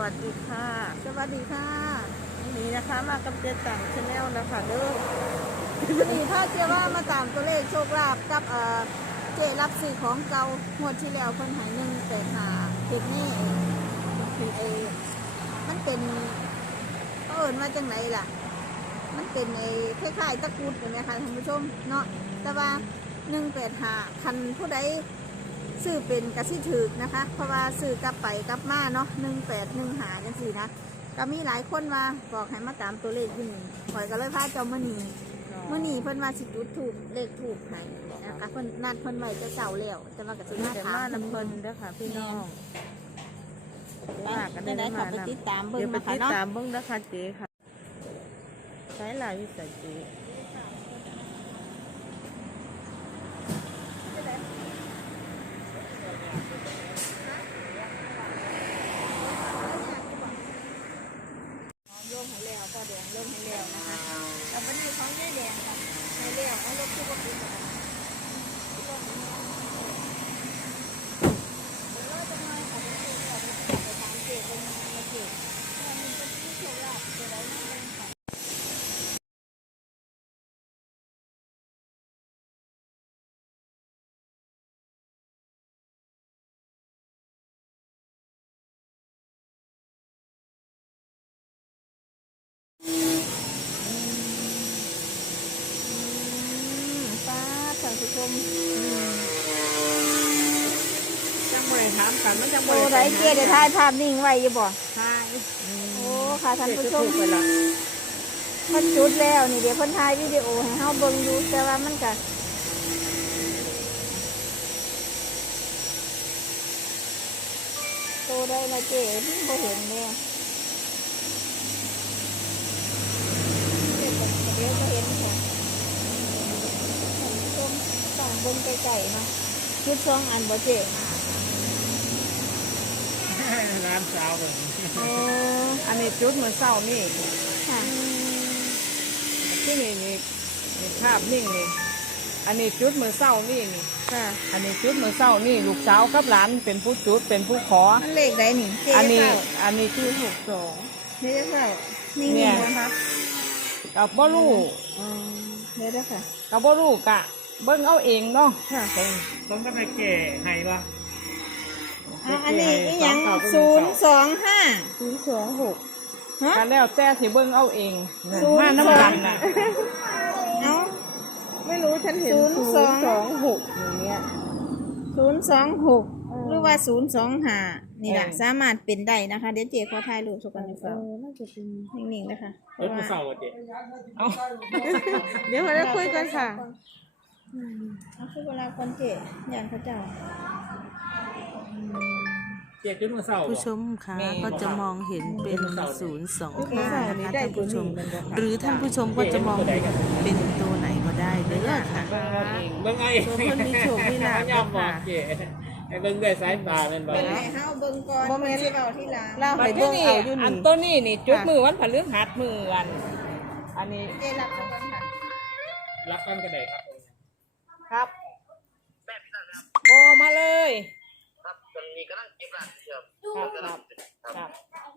วัสดีค่ะสวัสดีค่ะวันนี้นะคะมากับเจ๊ต่างชาแนลนะคะเด้อวันนี้ถ้าเจว่ามาตามตัวเลขโชคลาภกับเจรับซื้อของเก่างวดที่แล้วเพิ่นใหาย185เทคนี่คือมันเป็นมาจังไหนล่ะมันเป็นคล้ายๆตะกรุดเห็นไหมคะท่านผู้ชมเนาะแต่ว่า185คันผู้ใดซื้อเป็นกระสิถือนะคะเพราะว่าซื้อกลับไปกลับมาเนาะ1815จังซี่นะก็มีหลายคนมาบอกให้มาตามตัวเลขอยู่นี่ข่อยก็เลยพาเจ้ามื้อนี้เพิ่นว่าสิจุดถูกเลขถูกให้นะคะเพิ่นนัดเพิ่นไว้จะเสาแล้วแต่ว่าก็สิมาเดี๋ยวถามมาเพิ่นนำเพิ่นเด้อค่ะพี่น้องไปได้ขอไปติดตามเบิ่งเดี๋ยวไปนะคะติดเนาะตามเบิ่งนะคะเจ๊ค่ะใช้ลายวิสัยเจ๊โยงให้แล้วก็แดงโยงให้แล้วนะคะแต่วันนี้ของยายแดงค่ะให้แล้วเอารถทุกคนป้าท่านผู้ชมจังบ่ได้ถามกันมันจังบ่โอ้ได้ไรเกียร์ได้ถ่ายภาพนิ่งไว้อยู่บ่ใช่โอ้ค่ะท่านผู้ชมไปละเพิ่นจุดแล้วนี่เดี๋ยวเพิ่นถ่ายวิดีโอให้เฮาเบิ่งอยู่แต่ว่ามันก็โตได้ละเจ๊บ่เห็นเลยเดี๋ยวจะเห็นค่ะท่านผู้ชมต้องเบิ่งไกลๆเนาะจุด2อันบ่เจ๊ร้านสาวแบบนี้โอ้อันนี้จุดเหมือนเศร้านี่ค่ะที่นี่ภาพนิ่งนี่อันนี้จุดเหมือนเศร้านี่นี่ค่ะอันนี้จุดเหมือนเศร้านี่ลูกสาวกับหลานเป็นผู้จุดเป็นผู้ขอมันเลขใดนี่เจ๊อันนี้เฝ้าอันนี้คือ62 เดี๋ยวจะเฝ้านิ่เนี่งยๆนะคะกับบ่รู้เดี๋ยวค่ะกับบ่รู้กะเบิ่งเอาเองเนาะค่ะต้องก็ไปแก่ให้ปะอันนี้อีหยัง 025 026 ฮะกันแล้วแต่สิเบิ่งเอาเองนะศูนย์มาน้ำกันน่ะเอ้าไม่รู้ฉันเห็น 026อย่างเงี้ย 026หรือว่า025นี่แหละสามารถเป็นได้นะคะ เดี๋ยวเจ๊ขอถ่ายรูปสักกันดีกว่าน่าจะเป็นนิ่งๆนะคะเพเฮ้ยราะผู้ว่าสาวอะเจ๊เอา เดี๋ยวเราจะคุยกันค่ะเอาคือเวลาคนเจ๊ย่านเขาเจ้าเจ๊จุดมือเศร้าผู้ชมคะก็จะมองเห็นเป็น025นะคะท่านผู้ชม หรือท่านผู้ชมก็จะมองเห็นเป็นตัวไหนก็ได้เด้อค่ะเบิ่งเอาเองเบิ่งไงส่วนคนมีโชคมีลาภยอมบอกเจ๊ให้เบิ่งด้วยสายตาเป็นบ่เป็นไงเฮาเบิ่งก่อนเพิ่นสิเว้าที่หลังเราไปเบิ่งเอาอยู่นี่อันต้นนี่นี่จุดมือวันพฤหัสมืออันนี้เจ๊รับสักกันค่ะรักกันก็ได้ครับครับโบมาเลยครับตอนนี้กำลังเก็บร้านเชื่อมครับ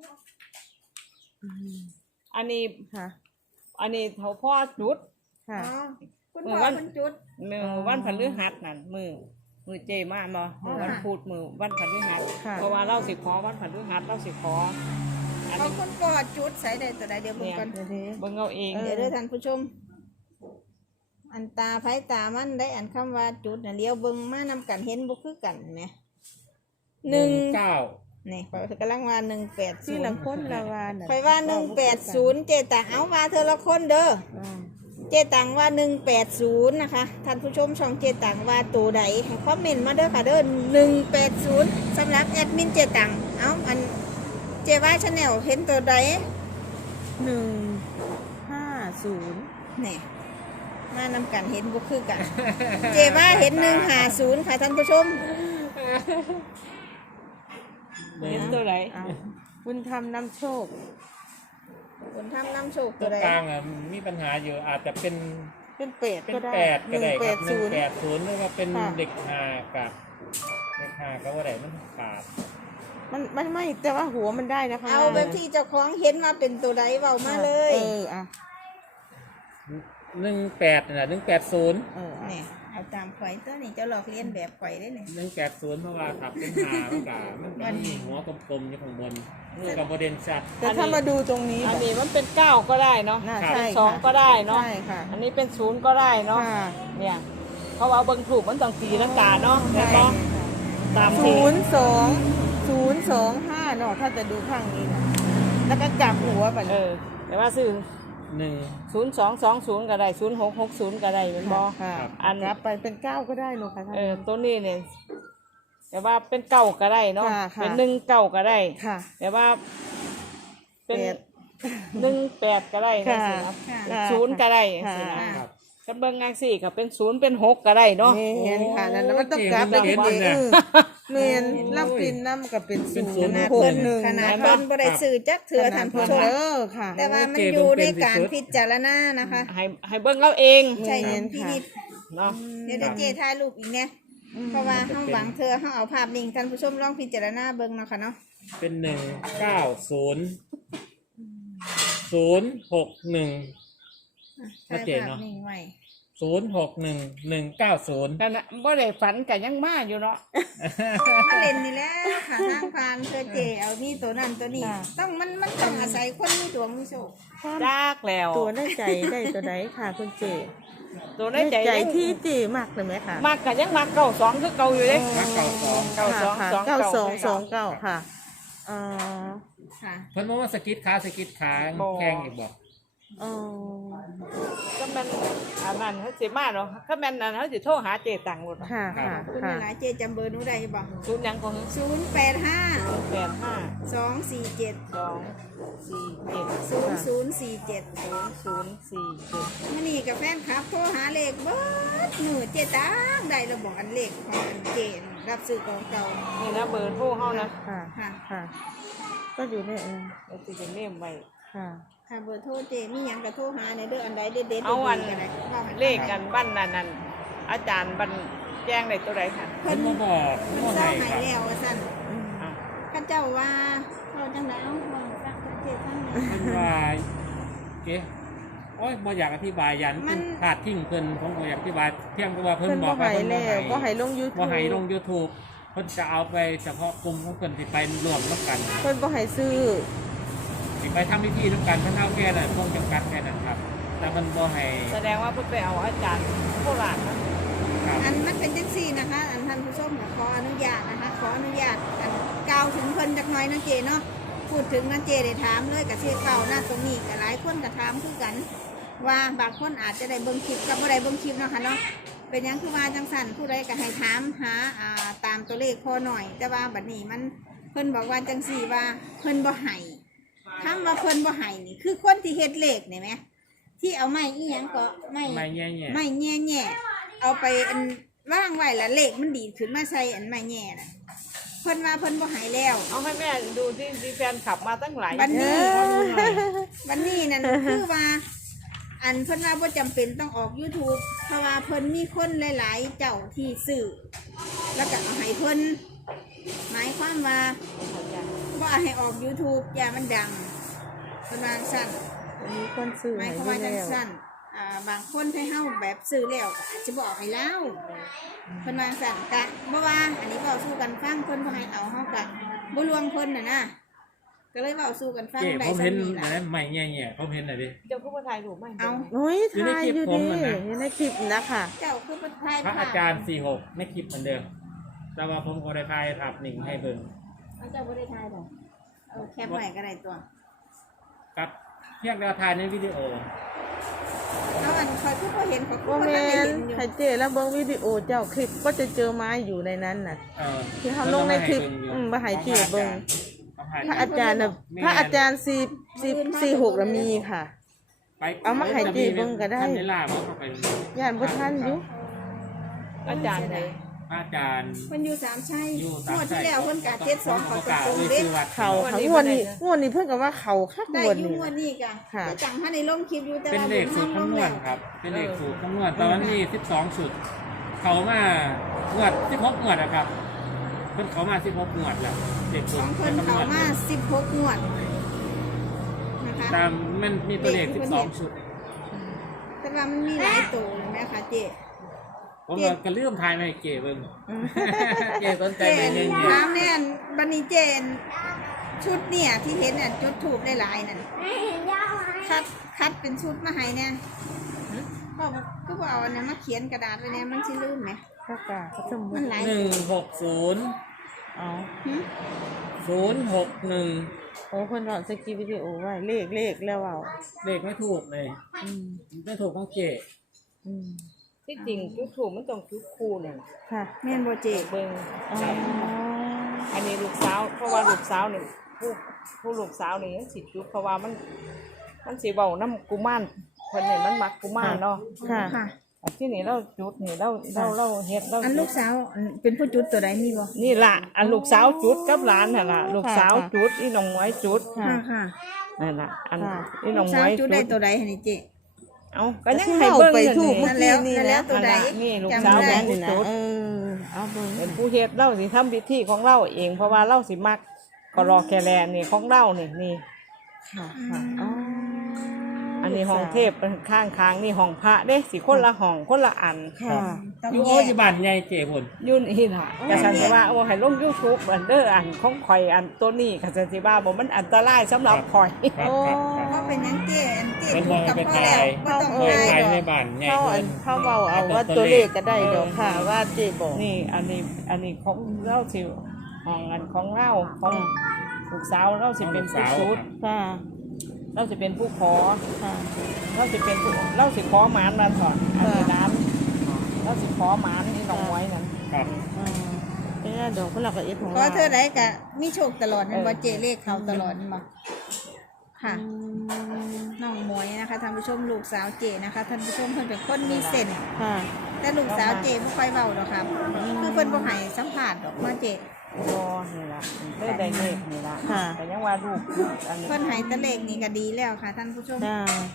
อันนี้ค่ะอันนี้เขาพ่อจุดค่ะอ๋อคุณพ่อคุณจุดมือวันพฤหัสนั่นมือเจมาเนาะมือวันพุธมือวันพฤหัสค่ะเพราะว่าเราสิขอวันพฤหัสเราสิขออันเอานี้คุณพ่อจุดใส่ได้ตัวใดเดี๋ยวเบิ่งเนี่ยก่อนเบิ่งเอาเองเดี๋ยวเด้อท่านผู้ชม อันตาไผตามันได้อันคำว่าจุดน่ะเลี้ยวเบิ่งมานำกันเห็นบ่คือกันแหม1 9 นี่ข่อยกำลังว่า180 ที่ละคนละวานน่ะข่อยว่า180เจตังเอาว่าเธอละคนเด้ออ่าเจตังว่า180นะคะท่านผู้ชมช่องเจตังว่าตัวใดให้คอมเมนต์มาเด้อค่ะเด้อ180สำหรับแอดมินเจตังเอาอันเจว่าชาแนลเห็นตัวใด 150 นี่มานำกันเห็นบ่คือกัน เจว่าเห็น150ค่ะท่านผู้ชมเห็นตัวไหนเอาคุณทำนำโชคคนทำน้ำโชคตตัรวงใดกลางอ่ะมีปัญหาอยู่อาจจะเป็นเป็นเป็ดเป็นก็ได้ 8ก็ได้ครับ 180 180หรือว่าเป็นค่ะเด็ก5กับเด็ก5ก็ว่าได้มันขาดมันไม่แต่ว่าหัวมันได้นะคะเอาแบบที่เจ้าของเห็นว่าเป็นตัวใดเว้ามาเลยอ่ะ 18น่ะ180 เนี่ยเอาตามข่อยตัวนี้เจ้าหลอกเลียนแบบข่อยได้เนี่ย 180เพราะว่าขับเป็นหามันก็มันมีหัวกลมๆอยู่ข้างบนกับประเด็นชัดแต่ถ้ามาดูตรงนี้อันนี้มันเป็น9ก็ได้เนาะน่าครับใช่สองก็ได้เนาะใช่ค่ะอันนี้เป็น0ก็ได้เนาะค่ะเนี่ยเพราะว่าเบิ่งถูกมันต้องตีลังกาเนาะใช่แล้วก็ตามที่ 02025เนาะถ้าจะดูข้างนี้นะแล้วก็กลับหัวไปแต่ว่าซื้อ 1 0220ก็ได้0660ก็ได้แม่นบ่ค่ะอันกลับไปเป็น9ก็ได้เนาะค่ะท่านตัวนี้เนี่ยแต่ว่าเป็นเก่าก็ได้เนาะค่ะค่ะเป็น1 9ก็ได้ค่ะแต่ว่าเป็นแปด 1 8ก็ได้นะค่ะสิครับค่ะ 0ก็ได้ค่ะสินะครับกันเบิ่งงานสี่ก็เป็น0เป็น6ก็ได้เนาะเห็นค่ะนั่นมันต้องกลับเก่งไปเก่งเมนรับกินน้ำกับเป็นเป็น 0 ขนาด 6 เพิ่น 1 ขนาดเพิ่นบ่ได้ซื้อจักเถื่อท่านผู้ชมค่ะแต่ว่ามันอยู่ในการพิจารณานะคะให้เบิ่งเอาเองใช่เน้นพินิจเนาะเดี๋ยวเจ๊ถ่ายรูปอีกเนี่ยเพราะว่าเฮาหวังเธอเฮาเอาภาพนิ่งท่านผู้ชมลองพิจารณาเบิ่งเนาะค่ะเนาะเป็น190 ถ่ายชัดเจนภาเนาะพนิ่งไว้ 061190 แต่น่ะบ่ได้ฝันก็ยังมาอยู่เนาะมาเล่นนี่แหละค่ะทางผ่านเธอเจเอานี่ตัวนั้นตัวนี้ ต้องมันต้องอาศัยคนมีดวงมีโชคจากแล้วตัวได้ใจได้ตัวไหนค่ะคุณเจตัวในใจใจที่เจมากเลยไหมคะมากก็ยังมาก92คือเก่าอยู่เด้มัก92 9229ค่ะค่ะเพิ่นบอกว่าสกิดขาแข้งอีกบอกก็มันอันนั้นเขาสิมาเนาะถ้าแม่นอันเขาสิโทรหาเจตังหมดค่ะค่ะคุณค่ะหลายเจจำเบอร์หนูได้บ่ศูนย์หยังของ 085 85 247 247 0047 0047 มื่อนี้กับแฟนครับโทรหาเลขเบิดมือเจตังได้ระบอกอันเลขของอันเจนรับซื้อของเก่านี่นะเบอร์โทรเฮานะค่ะค่ะค่ะ ก็อยู่ในเดี๋ยวสิจะเนมไว้ค่ะค่ะเบอร์โทรเจมีหยังก็โทรหาในเด้ออันใดเด็ดๆเอาอันดีๆก็ได้ว่าให้เลขกันบ้านนั่นอาจารย์บ้านแจ้งได้ตัวใดค่ะเพิ่นมาบอกเพิ่นว่าเศร้าให้หายครับแล้วว่าซั่นอ่ะข้าเจ้าว่าเขาจังไดเอาว่าซักเจทั้งนี้เพิ่นว่าเก๋โอ้ยบ่อยากอธิบายยันมันพลาดทิ้งเพิ่นผมบ่อยากอธิบายเพียงแต่ว่าเพิ่นเพิ่นบอกบ่ว่าใหายเพิ่นแล้วบ่ใหายลงบ่ YouTube ให้ลง YouTube เพิ่นจะเอาไปเฉพาะกลุ่มของเพิ่นสิไปร่วมร่วมกันเพิ่นบ่ใหายซื้อสิไปทำพิธีร่วมกันเพิ่นเอาแค่นั้นคงจำกัดแค่นั้นครับ แต่มันบ่ให้แสดงว่าเพิ่นไปเอาอาจารย์โคราชนะครับอันมันเป็นจังซี่นะคะ อันท่านผู้ชมน่ะขออนุญาตนะคะ ขออนุญาตอันกล่าวถึงเพิ่นจักหน่อยนะเจเนาะพูดถึงนะเจได้ถามเลยกับเชื่อเก่าหน้าตรงนี้กับหลายคนก็ถามคือกัน ว่าบางคนอาจจะได้เบิ่งคลิปกับบ่ได้เบิ่งคลิปเนาะค่ะเนาะเป็นหยังคือว่าจังสันผู้ใดก็ให้ถามหาตามตัวเลขพอหน่อย แต่ว่าบัดนี้มันเพิ่นบอกว่าจังสี่ว่าเพิ่นบ่ให้คำว่าเพิ่นบ่ให้นี่คือคนที่เฮ็ดเลขนี่แหมที่เอาไม้อีหยังก็ไม้ไม่แย่ไม้แง่ๆเอาไปอันว่างไว้แล้วเลขมันดีดขึ้นมาใส่อันไม้แง่น่ะเพิ่นว่าเพิ่นบ่ให้แล้วเอาให้แม่ดูที่แฟนขับมาตั้งหลายวันนี้วันนี้นั่นคือว่า อันเพิ่นว่าบ่จำเป็นต้องออก YouTube เพราะว่าเพิ่นมีคนหลายๆ เจ้าที่ซื้อแล้วก็เอาให้เพิ่นหมายความว่าบ่ให้ออก YouTube อย่ามันดังเพิ่นว่าจังซั่นมีคนซื้อหมายให้ความอยู่ว่าจัแล้งวซั่นบางคนให้เฮาแบบซื้อแล้วก็อาจจะบ่ให้เล่าเพิ่นว่าจังซั่นกะบ่ว่าอันนี้เว้าสู่กันฟังเพิ่นบ่ให้เอาเฮากะบ่ลวงเพิ่นน่ะนะก็เลยเว้าสู่กันฟังเจ๊ได้ผมซั่เห็นนนี่อันล่ะนั้นไม่แย่ผมเห็นหน่อยดิเจ้าผู้ประทายรูปไหมเอาโอ้ยอยู่ในถ่ายคลิปอยู่ผมดีอะนะอยู่ในคลิปนะคะเจ้าคือเป็นไทยพระอาจารย์46ในคลิปเหมือนเดิมแต่ว่าผมก็ได้ถ่ายภาพนิ่งให้เบิ่งเจ้าไม่ได้ไทยหรอแคปไว้ก็ได้ตัวกับเพียงแต่ถ่ายในวิดีโอเอาอันคอยคือพอเห็นเขาคือว่าคนแม่นั้นได้นเห็นอยู่ไข่เจแล้วเบิ่งวิดีโอเจ้าคลิปก็จะเจอไม้อยู่ในนั้นน่ะ ที่เขาลงในคลิปบ่ให้เจ๊เบิ่ง พระอาจารย์น่ะพระอาจารย์46น่ะมีค่ะ เอามาให้เจ๊เบิ่งก็ได้ท่านได้ล่าว่าเข้าไปย่านบ่ทันอยู่อาจารย์ไหนพระอาจารย์มันอยู่สามชัยอยู่งวดที่แล้วเพิ่นกะ72เขาตรงๆเด็เด้เขา งวดนี้เพิ่นก็ว่าเขาคักได้งวดอยู่นี้งวดนี้กะค่ะจะจังให้ในลงคลิปอยู่แต่เป็นว่าเลขสูตรลคำนงวแล้ณวครับ เป็นเลขสูตรคำนวณตอนนั้นมี12 สุด เขามางวด16 งวดนะครับพิ่นเขามา16งวดแล้วเด็กของเพิ่นเขามา16งวดนะคะตามมันมีตัวเลข12ชุดแต่ว่ามันมีหลายตัวเลยไหมคะเจ๊ผมก็ลืมทายมาให้เก๋เบิ่งเก๋สนใจเจเบิ่งนเงี้ยน้ำเนี่ยบันนี้เจนชุดเนี่ยที่เห็นเนี่ยจุดถูกได้หลายนั่นคัดเป็นชุดมาให้เนี่ยก็บอกเอาเนี่ยมาเขียนกระดาษไว้เนี่ยมันสิลืมไหมก็กะก็สมมุมันติหลาย 160 เอา 061 โอ้คนเราสกีวิดีโอไว้เลขแล้วเอาเลขไม่ถูกเลยอืมไม่ถูกของเก๋อืมที่จริงจุดถูกมันต้องจุดคู่เนี่ยค่ะแม่นบ่เจเบิ่งอ๋ออันนี้ลูกสาวเพราะว่าลูกสาวนี่ผู้ลูกสาวนี่มันสิจุดเพราะว่ามันสิเว้าน้ำกุมารเพิ่นนี่มันมักกุมารเนาะค่ะค่ะอันที่นี่เราจุดนี่เราเฮ็ดเราอันลูกสาวเป็นผู้จุดตัวใดมีบ่นี่ล่ะอันลูกสาวจุดกับหลานน่ะล่ะลูกสาวจุดอีน้องหมวยจุดค่ะค่ะนั่นน่ะอันค่ะอีน้ลูองกหมสาววยจุดได้ตัวใดให้นี่เจเอาก็ยังให้เบิ่งไปอยู่ถูกนี่เมื่อกี้นี่นั่นแล้นะวตัวใดนี่ลูกจำสาวได้แม่นี่นะจุดเอาเบิ่งเป็นผู้เฮ็ดเล่าสิทำพิธีของเล่าเองเพราะว่าเล่าสิมักก็รอแกแลนี่ของเล่านี่ค่ะค่ะอ๋ออันนี้ห้องเทพข้างๆนี่ห้องพระเด้สิคนละห้องคนละอันค่ะต้องอยู่แยโอ้กยบ้านใหญ่เก๋พุ่นยุ่นอีน่ะกะสันสิว่าโอ้ให้ลง YouTube อันเด้ออันของข่อยอันตัวนี้กะสันสิว่าบ่มันอันตรายสำหรับข่อยครับครับครับก็เป็นหยังเจเจเป็นถูบ่กกับเป็นพ่อทาแล้วยก็ต้องเออทายทายดอในกบ้านใหญ่เขาเพิ่นเขาเบาเอาว่าตัวเลขก็ได้ดอกค่ะว่าเจ๊บอกนี่อันนี้ของเล่าสิห้องอันของเล่าของลูกสาวเล่าสิเป็นผู้ชุดค่ะเล่าสิเป็นผู้ขอค่ะเล่าสิเป็นผู้เล่าสิขอหมานมาถอดอันนี้น้ำเล่าสิขอหมานนี่น้องหมวยนั่นครับอืมเป็นไงดอกคนเราก็เอ็ดของเพราะเราเธอได้กะมีโชคตลอดนั่นบ่เจเลขเขาตลอดนั่นบ่ค่ะ น้องหมวยนะคะท่านผู้ชมลูกสาวเจนะคะท่านผู้ชมเพิ่นเป็นคนมีเส้นค่ะแต่ลูกสาวเจบ่ค่อยเว้าดอกครับคือเพิ่นบ่ให้สัมภาษณ์ดอกว่าเจรอนี่ล่ะได้เลขนี่ล่ะค่ะแต่ยังว่าลูกอันนี้เพิ่นให้แตะเลขนี่ก็ดีแล้วค่ะท่านผู้ชมได้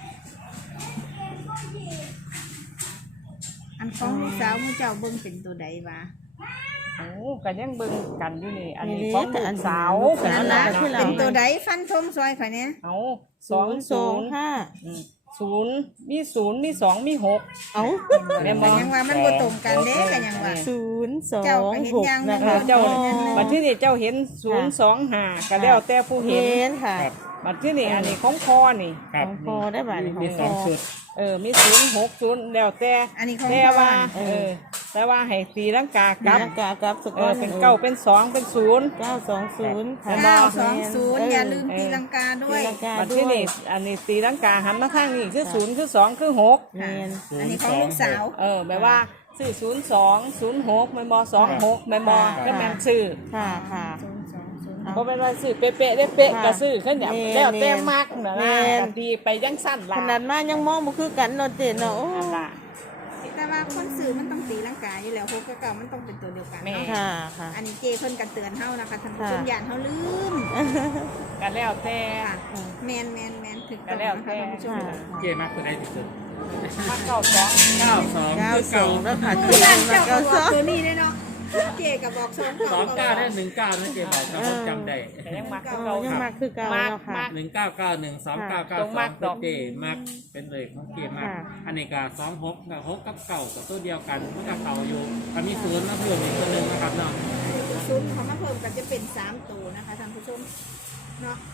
อันของลูกสาวมื้อเจ้าเบิ่งเป็นตัวใดวะโอ้กันยังเบิ่งกันอยู่นี่ อันนี้ของลูกสาวนั่นล่ล่ะที่เราเป็นตัวใดฟันธงซอยข่อยเนี่ยเอา 225 ศูนย์มีศูนย์มีสองมีหกเอ้าแม่นก็บ่ยังว่ามันบ่ตรงกันเด้ก็ยังว่า เจ้าก็เห็นยัง 026นะเอคะอเจ้าอ๋อบัดที่นี่เจ้าเห็นศูนย์สองห้าก็แล้วแต่ผู้เห็เห็นนค่ะครับบัดที่นี่อันนี้ของคอนี่ครับของพอได้บ่านี่ขอมีงสพอองชุดมีศูนย์หกศูนย์แล้วแต่อันนี้ของแต่พ่อว่านี่แต่ว่าให้ตีลังกากลับกากับสกอร์เป็นเก้าเป็นสองเป็นศูนย์ 920ค่ะ 920อย่าลืมตีลังกาด้วยตีลังกาบัดด้ที่วยนี่อันนี้ตีลังกาหันมาทางนี้คือศูนย์คือสองคือหกแมนอันนี้ของลูกสาวแบบว่าซื้อ0206แม่นบ่26แม่นบ่ค่ะก็แม่นซื้อค่ะค่ะบ่แม่นว่าซื้อเป๊ะๆได้เป๊ะค่ะก็ซื้อขึ้นเนี่ยแม่นแล้วแต่มักน่ะแม่นะนก็ดีไปจังซั่นล่ะขนาดมายังมองบ่คือกันเนาะเจ๊เนาะโอ้นั่นล่ะแต่ว่าคนสื่อมันต้องตีลังกาอยู่แล้วพวกเก่ามันต้องเป็นตัวเดียวกันแม่เนาะค่ะค่ะอันนี้เจเพิ่นกันเตือนเฮานะคะท่านผู้ชมค่ะย่านเฮาลืมก็แล้วแต่ค่ะแมนถึงก็ต้องแล้วนะคะแต่ท่านผู้ชมค่ะเก๋มากคือได้ที่สุดมักเก้าสอง 92คือเก่า 92แล้วค่ะเพื่เจ๊อนมาเจ้าก็บอก 92 ตัวนี้ได้เนาะเจก็บอก2 29ได้19นะเก๋บอกนะผมจำได้ก็ยังมักเอเก้าอยังมาคือเก่าเนาะค่ะ 1991 ตรงมาก 2992 ดอกเก๋มากเป็นเลยของเก๋มากค่ะอันนี้ก็26กับ6กับเก่ากับตัวเดียวกันมันก็เก่าอยู่ก็มีศูนย์มาเพิ่มอีกตัวหนึงนะครับเนาะซุนเขามาเพิ่มกันจะเป็น3ตัวนะคะท่านผู้ชมเนาะ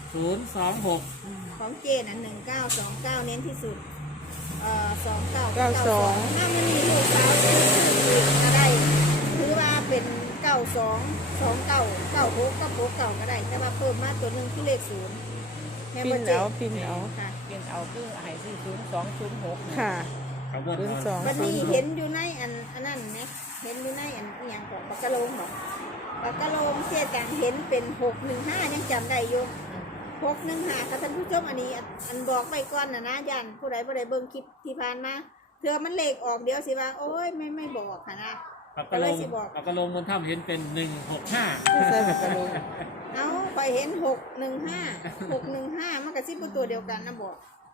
026 ของเจน่ะ1929เน้นที่สุด29 92 ถ้ามันมีลูกสาวซื้ออะไรถือว่าเป็น92 29 96กับ69ก็ได้แต่ว่าเพิ่มมาตัวหนึงคือเลข0แม่ปิบ่นเจเอาปินเอาค่ะเปลี่ยนเอาคือให้ซื้อ0206 ค่ะเขาบนวันนี้เห็นอยู่ในอันนั้นนะเห็นอยู่ในอันอหย่างของปากกะโลงบอกปากกะโลงเสียจังเห็นเป็น615ยังจำได้อยู่615ค่ะท่านผู้ชมอันนี้อันบอกไปก่อนนะยันผู้ใดบ่ได้เบิ่งคลิปที่ผ่านมาเธอมันเลขออกเดี๋ยวสิว่าโอ้ยไม่บอกค่ะนะปากกะลงปากกะลงบนถ้ำเห็นเป็น165 ใส่ปากกะโลงเอาไปเห็น615มันก็สิบ่ตัวเดียวกันนะบอก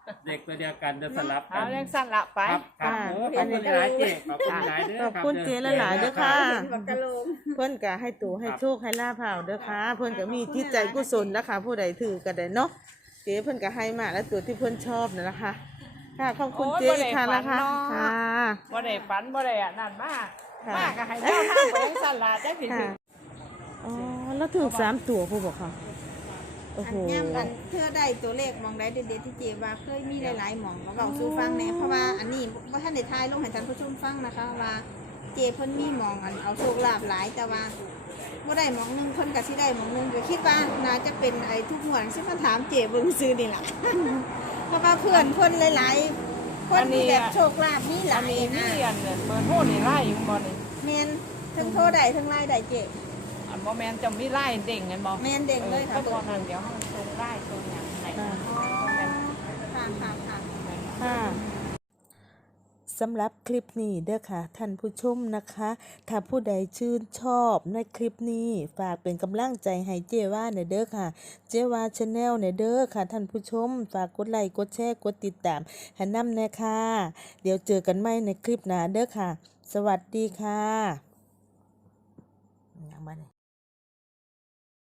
เด็กตัวเดียวกันจะสลับกัเอานยังสั้นละไปครับครับโอ้ขอบคุณหลายเจ๊ขอบคุณหลายเด้อขอบคุณเจ๊หลายๆเด้อค่ะบักกะโลงเพิ่นก็ให้ตู่ให้โชคให้ลาภเอาเด้อค่ะ เพิ่นก็มีจิตใจกุศลนะคะ ผู้ใดถือก็ได้เนาะเจ๊เพิ่นก็ให้มาแล้วตัวที่เพิ่นชอบนั่นนะคะค่ะขอบคุณเจ๊อีกครั้งนะคะค่ะบ่ได้ฝันบ่ได้อ่ะนั่นมาค่ะมาก็ให้เจ้าทางไปยังสั้นละจังสิค่ะถึงอ๋อแล้วถูก3 ตัวผู้บอกค่ะโอ้อัโหนย่ำอันเพื่อได้ตัวเลขมองได้เด็ดๆที่เจว่าเคยมีหลายๆหมองมาบอกสู่ฟังแหน่เพราะว่าอันนี้ว่าท่านได้ทายลงให้ท่านผู้ชมฟังนะคะว่าเจเพิ่นมีหมองอันเอาโชคลาภหลายแต่ว่าบ่ได้หมองหนึงเพิ่นก็สิได้หมองหนึงก็คิดว่าน่าจะเป็นไอ้ทุกหมวดสิมาถามเจเบิ่งซื้อนี่ล่ะ เพราะว่าเพื่อนเพิ่นหลายๆคนที่แบบโชคลาภมีหอัลาน ยนี้มีนะอันเนี่ยเบอร์โทรนี่ไล่อยู่บ่นี่แม่นทั้งโทรได้ทั้งไลน์ได้เจอันบ่แม่นจะมีไล่เด้งกันบ่แม่นเด้งเลยค่ะก็ตอนนั้นเดี๋ยวเฮาส่งไล่ส่งหยังให้ค่ะค่ะค่ะค่ะสำหรับคลิปนี้เด้อค่ะท่านผู้ชมนะคะ ถ้าผู้ใดชื่นชอบในคลิปนี้ฝากเป็นกำลังใจให้เจว่าเนยเด้อค่ะ เจว่าชาแนลเนยเด้อค่ะท่านผู้ชมฝากกดไลค์กดแชร์กดติดตามให้นำแน่ค่ะเดี๋ยวเจอกันใหม่ในคลิปหน้าเด้อค่ะ สวัสดีค่ะอย่างมาเนี่ย